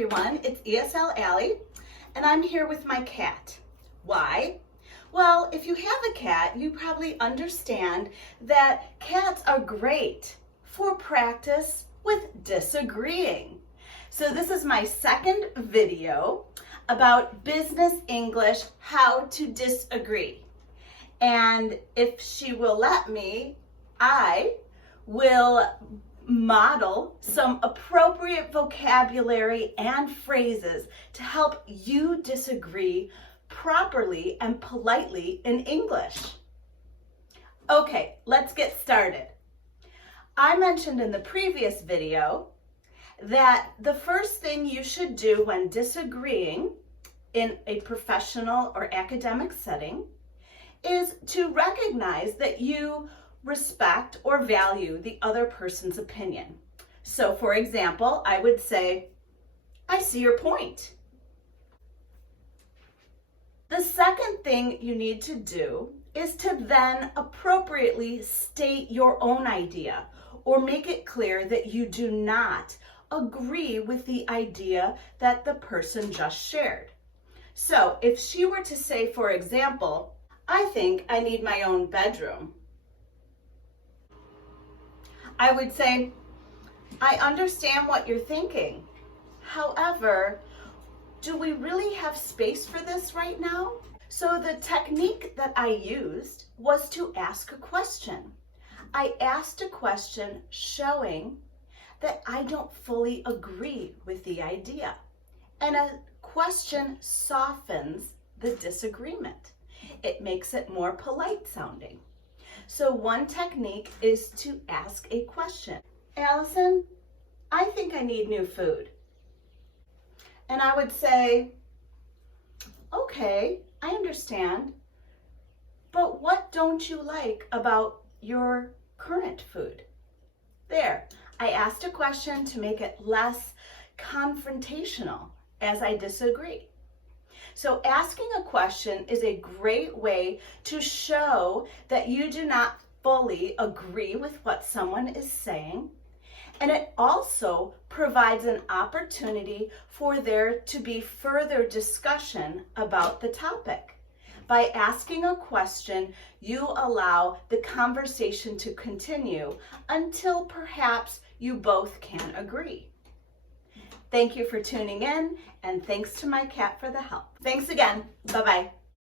everyone, it's ESL Allie, and I'm here with my cat. Why? Well, if you have a cat, you probably understand that cats are great for practice with disagreeing. So this is my second video about business English, how to disagree. And if she will let me, I will model some appropriate vocabulary and phrases to help you disagree properly and politely in English. Okay, let's get started. I mentioned in the previous video that the first thing you should do when disagreeing in a professional or academic setting is to recognize that you respect or value the other person's opinion. So for example, I would say, I see your point. The second thing you need to do is to then appropriately state your own idea or make it clear that you do not agree with the idea that the person just shared. So if she were to say, for example, I think I need my own bedroom, I would say, I understand what you're thinking. However, do we really have space for this right now? So the technique that I used was to ask a question. I asked a question showing that I don't fully agree with the idea. And a question softens the disagreement. It makes it more polite sounding. So one technique is to ask a question. Allison, I think I need new food. And I would say, okay, I understand, but what don't you like about your current food? There, I asked a question to make it less confrontational as I disagree. So asking a question is a great way to show that you do not fully agree with what someone is saying. And it also provides an opportunity for there to be further discussion about the topic. By asking a question, you allow the conversation to continue until perhaps you both can agree. Thank you for tuning in, and thanks to my cat for the help. Thanks again. Bye-bye.